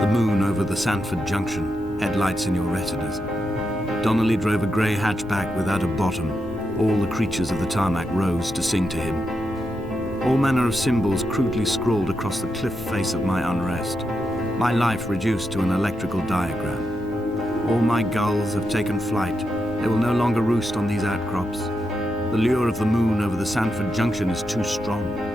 The moon over the Sanford Junction, headlights in your retinas. Donnelly drove a grey hatchback without a bottom. All the creatures of the tarmac rose to sing to him. All manner of symbols crudely scrawled across the cliff face of my unrest. My life reduced to an electrical diagram. All my gulls have taken flight. They will no longer roost on these outcrops. The lure of the moon over the Sanford Junction is too strong.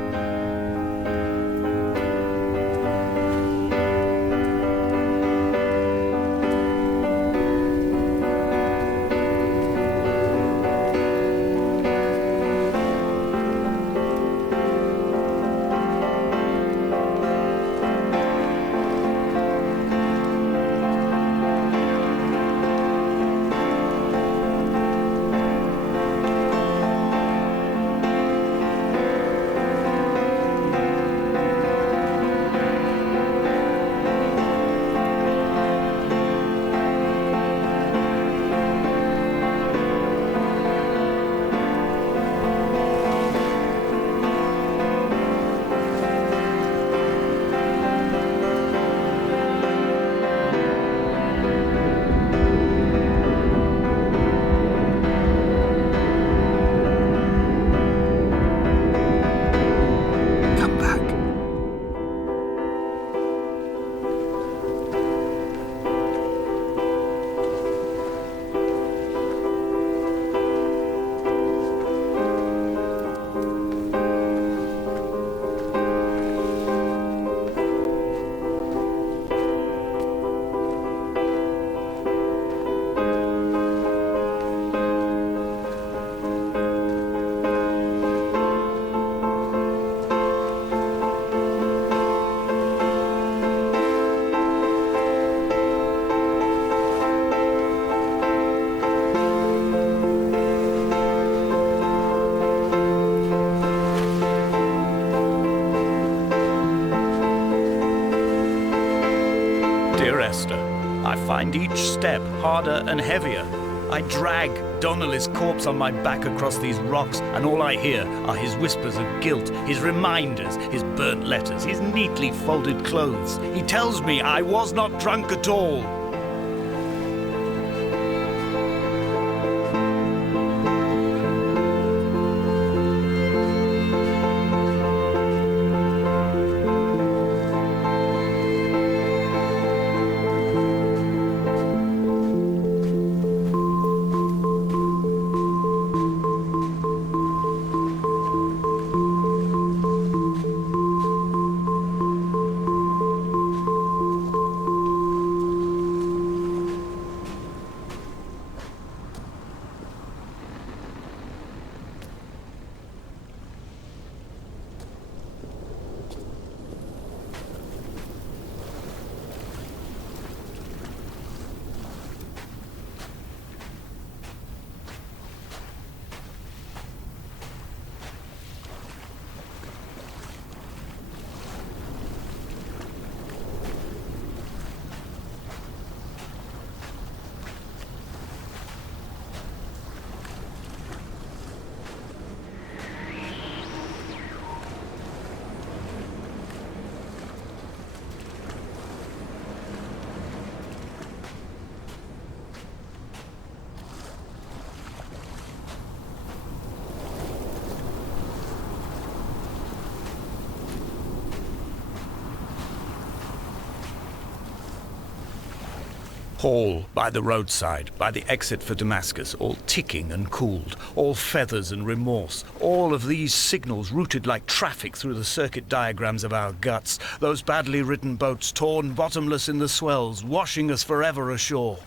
Dear Esther, I find each step harder and heavier. I drag Donnelly's corpse on my back across these rocks, and all I hear are his whispers of guilt, his reminders, his burnt letters, his neatly folded clothes. He tells me I was not drunk at all. Hall by the roadside, by the exit for Damascus, all ticking and cooled, all feathers and remorse, all of these signals routed like traffic through the circuit diagrams of our guts, those badly written boats torn bottomless in the swells, washing us forever ashore.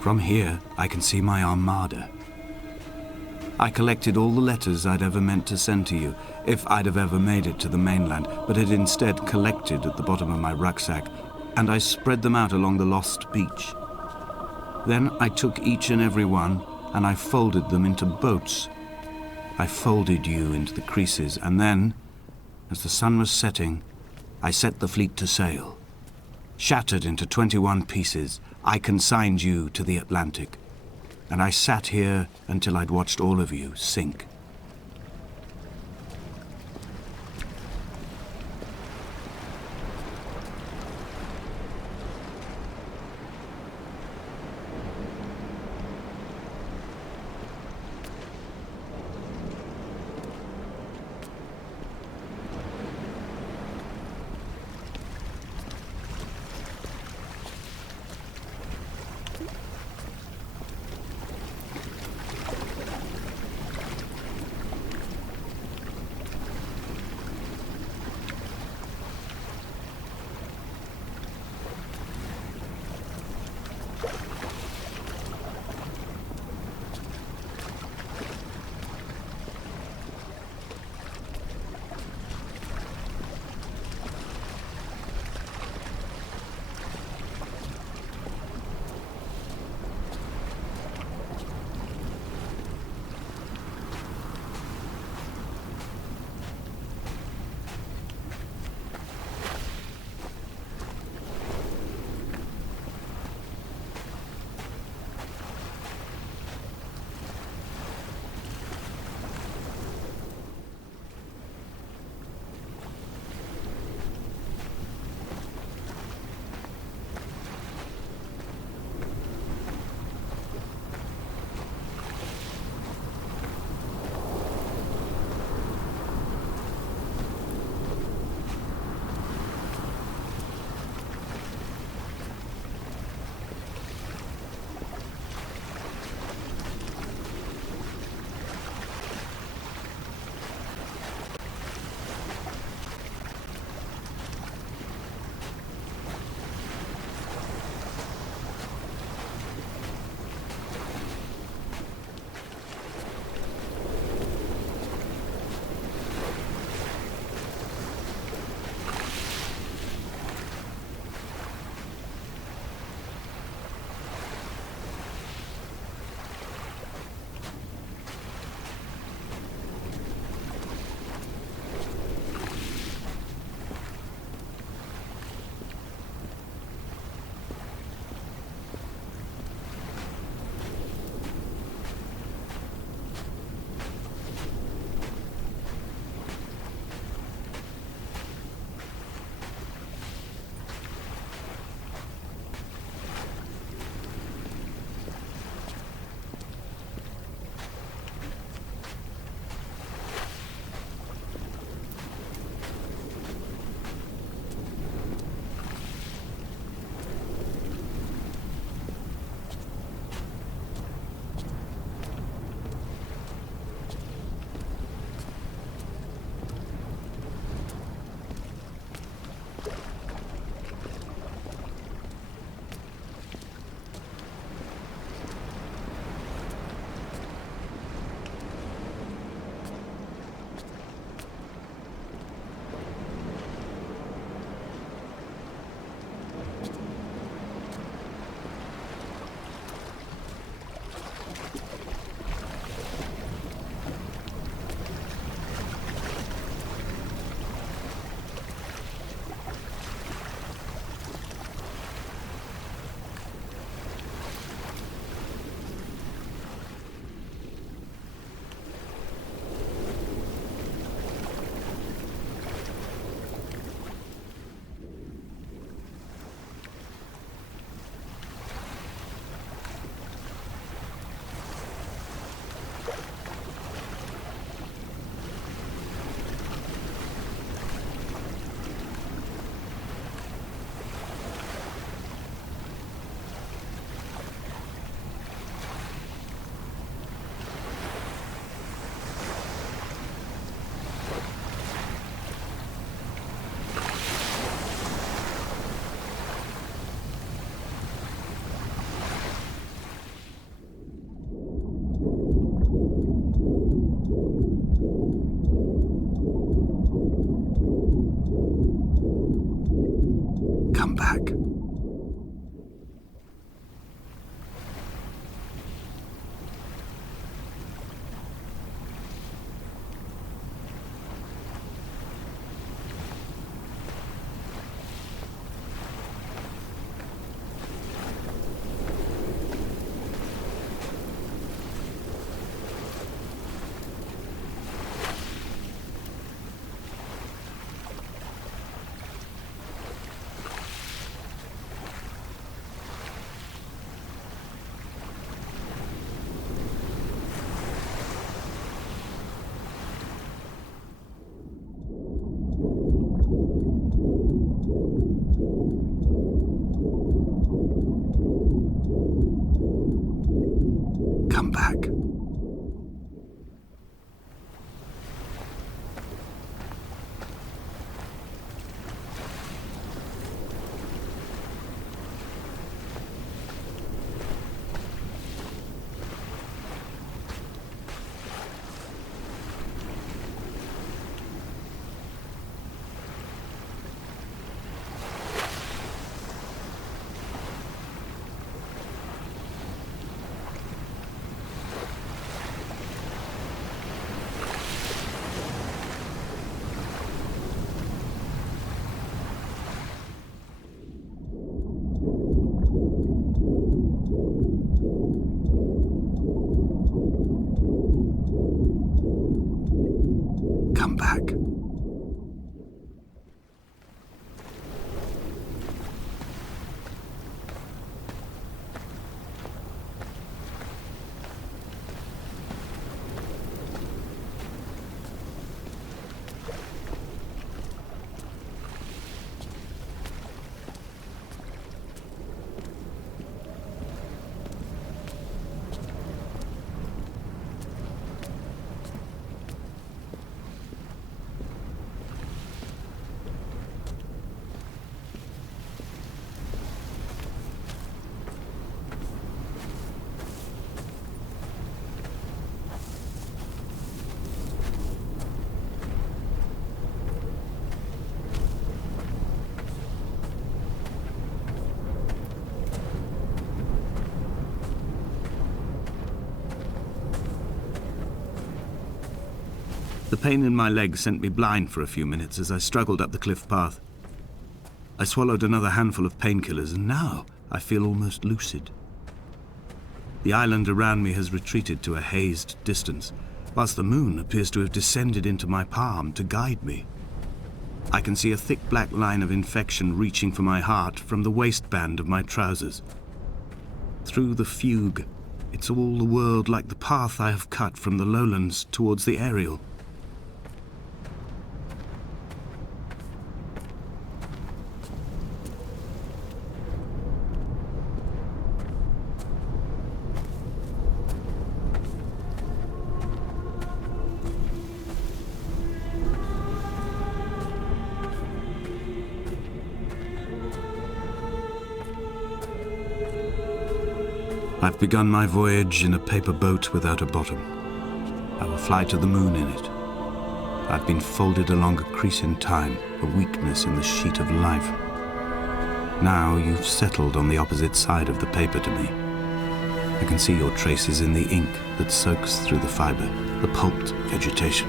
From here, I can see my armada. I collected all the letters I'd ever meant to send to you, if I'd have ever made it to the mainland, but had instead collected at the bottom of my rucksack, and I spread them out along the lost beach. Then I took each and every one, and I folded them into boats. I folded you into the creases, and then, as the sun was setting, I set the fleet to sail. Shattered into 21 pieces, I consigned you to the Atlantic, and I sat here until I'd watched all of you sink. The pain in my leg sent me blind for a few minutes as I struggled up the cliff path. I swallowed another handful of painkillers, and now I feel almost lucid. The island around me has retreated to a hazed distance, whilst the moon appears to have descended into my palm to guide me. I can see a thick black line of infection reaching for my heart from the waistband of my trousers. Through the fugue, it's all the world like the path I have cut from the lowlands towards the aerial. I've begun my voyage in a paper boat without a bottom. I will fly to the moon in it. I've been folded along a crease in time, a weakness in the sheet of life. Now you've settled on the opposite side of the paper to me. I can see your traces in the ink that soaks through the fiber, the pulped vegetation.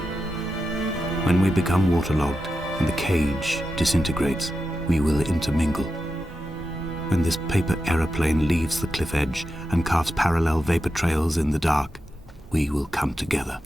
When we become waterlogged and the cage disintegrates, we will intermingle. When this paper aeroplane leaves the cliff edge and carves parallel vapor trails in the dark, we will come together.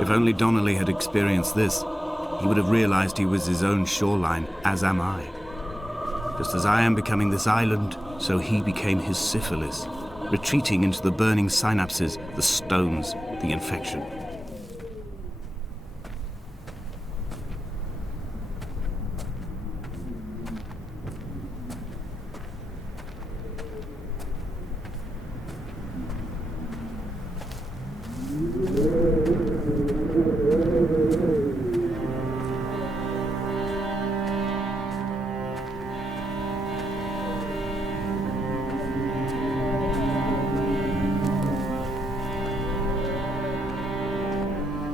If only Donnelly had experienced this, he would have realized he was his own shoreline, as am I. Just as I am becoming this island, so he became his syphilis, retreating into the burning synapses, the stones, the infection.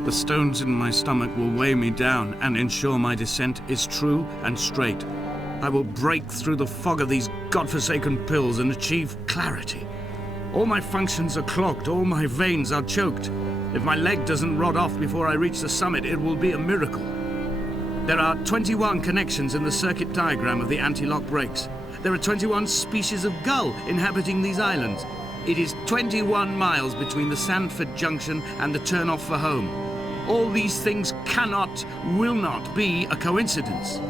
The stones in my stomach will weigh me down and ensure my descent is true and straight. I will break through the fog of these godforsaken pills and achieve clarity. All my functions are clogged, all my veins are choked. If my leg doesn't rot off before I reach the summit, it will be a miracle. There are 21 connections in the circuit diagram of the anti-lock brakes. There are 21 species of gull inhabiting these islands. It is 21 miles between the Sandford Junction and the turn-off for home. All these things cannot, will not be a coincidence.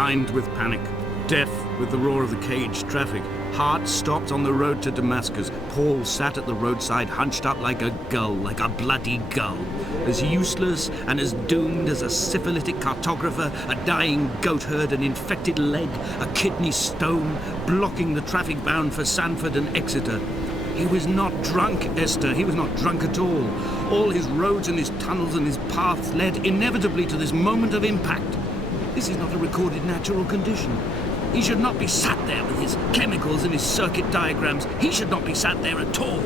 blind with panic, deaf with the roar of the caged traffic, heart stopped on the road to Damascus. Paul sat at the roadside, hunched up like a gull, like a bloody gull, as useless and as doomed as a syphilitic cartographer, a dying goat herd, an infected leg, a kidney stone, blocking the traffic bound for Sanford and Exeter. He was not drunk, Esther. He was not drunk at all. All his roads and his tunnels and his paths led inevitably to this moment of impact. This is not a recorded natural condition. He should not be sat there with his chemicals and his circuit diagrams. He should not be sat there at all.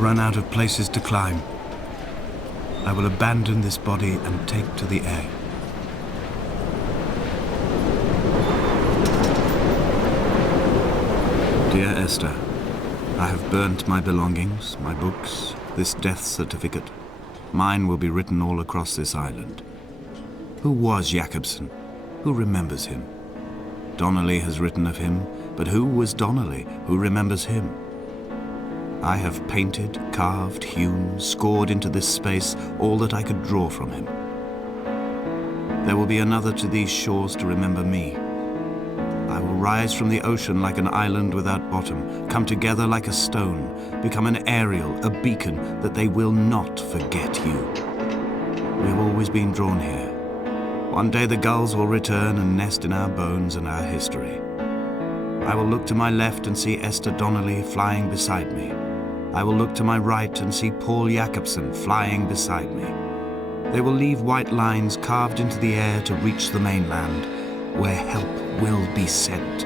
Run out of places to climb. I will abandon this body and take to the air. Dear Esther, I have burnt my belongings, my books, this death certificate. Mine will be written all across this island. Who was Jakobsen? Who remembers him? Donnelly has written of him, but who was Donnelly? Who remembers him? I have painted, carved, hewn, scored into this space all that I could draw from him. There will be another to these shores to remember me. I will rise from the ocean like an island without bottom, come together like a stone, become an aerial, a beacon, that they will not forget you. We have always been drawn here. One day the gulls will return and nest in our bones and our history. I will look to my left and see Esther Donnelly flying beside me. I will look to my right and see Paul Jakobsen flying beside me. They will leave white lines carved into the air to reach the mainland, where help will be sent.